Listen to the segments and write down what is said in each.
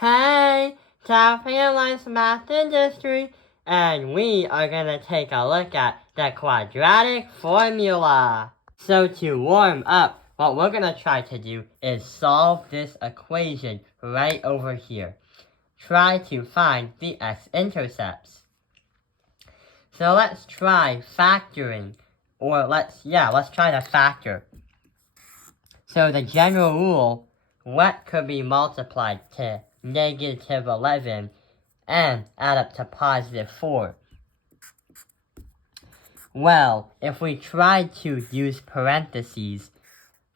Hey, South Carolina's math industry, and we are going to take a look at the quadratic formula. So to warm up, what we're going to try to do is solve this equation right over here. Try to find the x-intercepts. So let's try factoring, or let's try to factor. So the general rule, what could be multiplied to negative 11 and add up to positive 4? Well, if we tried to use parentheses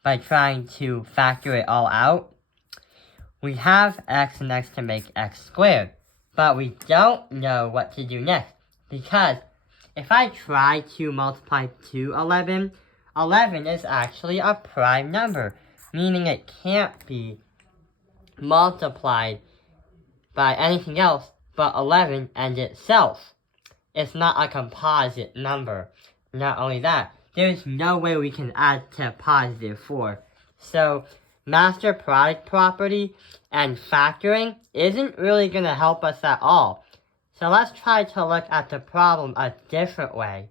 by trying to factor it all out, we have x and x to make x squared, but we don't know what to do next, because if I try to multiply to 11, 11 is actually a prime number, meaning it can't be multiplied by anything else but 11 and itself. It's not a composite number. Not only that, there's no way we can add to positive 4. So, master product property and factoring isn't really going to help us at all. So let's try to look at the problem a different way.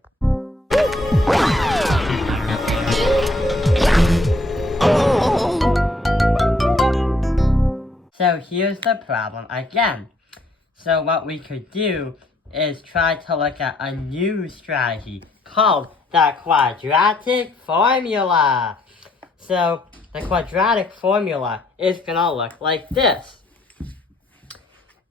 So here's the problem again. So what we could do is try to look at a new strategy called the quadratic formula. So the quadratic formula is going to look like this.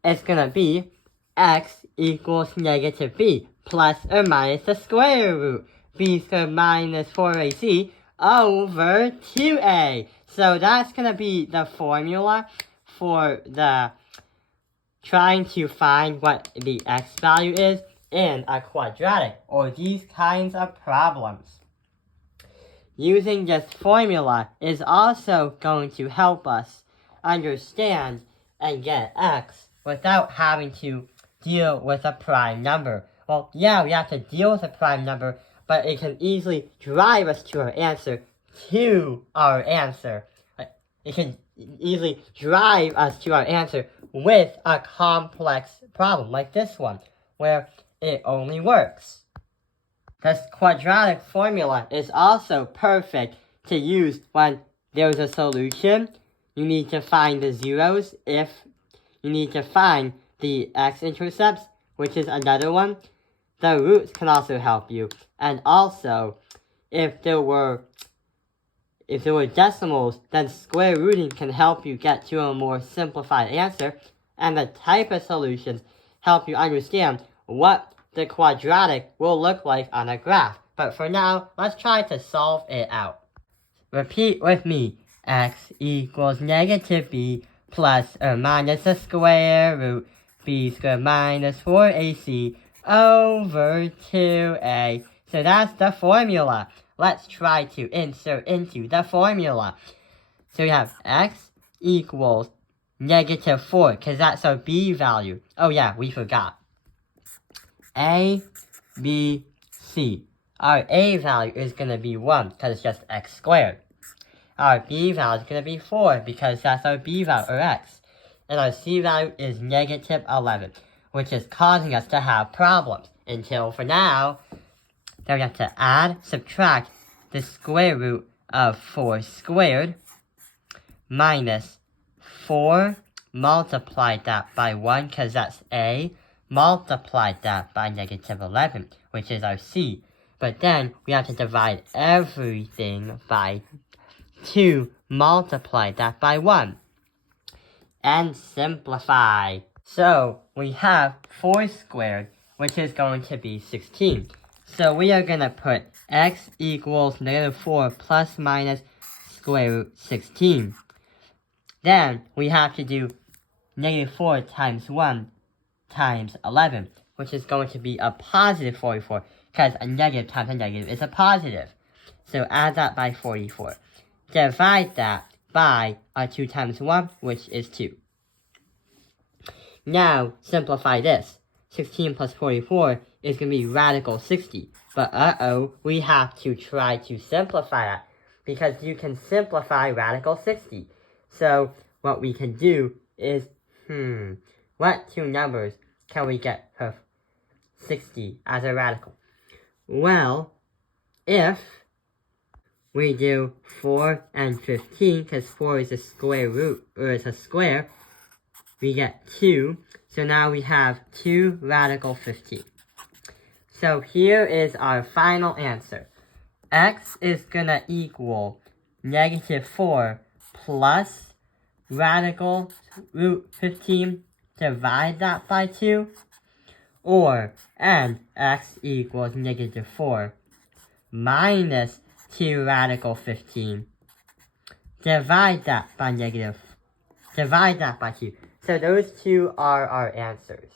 It's going to be x equals negative b plus or minus the square root b squared minus 4ac over 2a. So that's going to be the formula for the trying to find what the x value is in a quadratic or these kinds of problems. Using this formula is also going to help us understand and get x without having to deal with a prime number. Well, yeah, we have to deal with a prime number, but it can easily drive us to our answer. It can easily drive us to our answer with a complex problem like this one, where it only works. This quadratic formula is also perfect to use when there's a solution. You need to find the zeros if you need to find the x-intercepts, which is another one. The roots can also help you. And also, if there were decimals, then square rooting can help you get to a more simplified answer, and the type of solutions help you understand what the quadratic will look like on a graph. But for now, let's try to solve it out. Repeat with me. X equals negative b plus or minus the square root b squared minus 4ac over 2a. So that's the formula. Let's try to insert into the formula. So we have x equals negative 4, because that's our b value. Oh yeah, we forgot. A, B, C. Our a value is going to be 1, because it's just x squared. Our b value is going to be 4, because that's our b value, or x. And our c value is negative 11, which is causing us to have problems. Until for now, then we have to add, subtract the square root of 4 squared minus 4 multiplied that by 1, because that's a, multiplied that by negative 11, which is our c. But then we have to divide everything by 2, multiply that by 1, and simplify. So we have 4 squared, which is going to be 16. So we are going to put x equals negative 4 plus minus square root 16. Then we have to do negative 4 times 1 times 11, which is going to be a positive 44, because a negative times a negative is a positive. So add that by 44. Divide that by our 2 times 1, which is 2. Now, simplify this. 16 plus 44 is going to be radical 60. But we have to try to simplify that, because you can simplify radical 60. So what we can do is what two numbers can we get for 60 as a radical? Well, if we do 4 and 15, because 4 is a square root, or it's a square, we get 2. So now we have 2 radical 15. So here is our final answer. X is gonna equal negative 4 plus radical root 15, divide that by 2, and x equals negative 4 minus 2 radical 15, divide that by 2. So those two are our answers.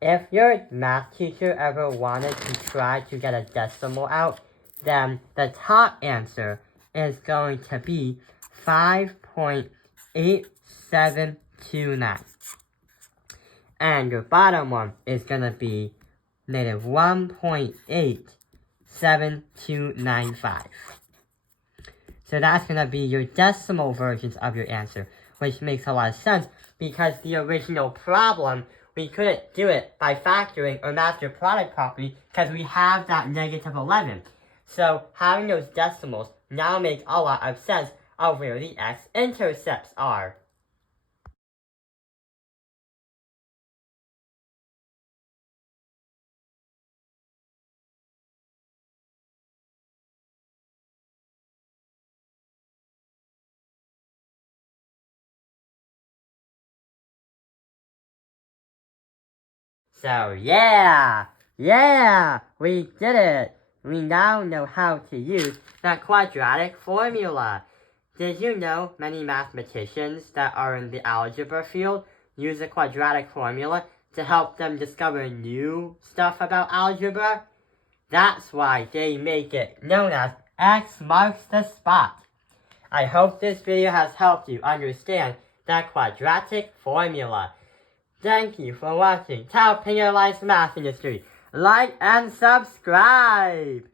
If your math teacher ever wanted to try to get a decimal out, then the top answer is going to be 5.8729. And your bottom one is going to be negative 1.87295. So that's going to be your decimal versions of your answer, which makes a lot of sense because the original problem, we couldn't do it by factoring or master product properly because we have that negative 11. So having those decimals now makes a lot of sense of where the x-intercepts are. So yeah, we did it. We now know how to use that quadratic formula. Did you know many mathematicians that are in the algebra field use a quadratic formula to help them discover new stuff about algebra? That's why they make it known as X marks the spot. I hope this video has helped you understand that quadratic formula. Thank you for watching Tao Pingerlife's Math Industry. Like and subscribe!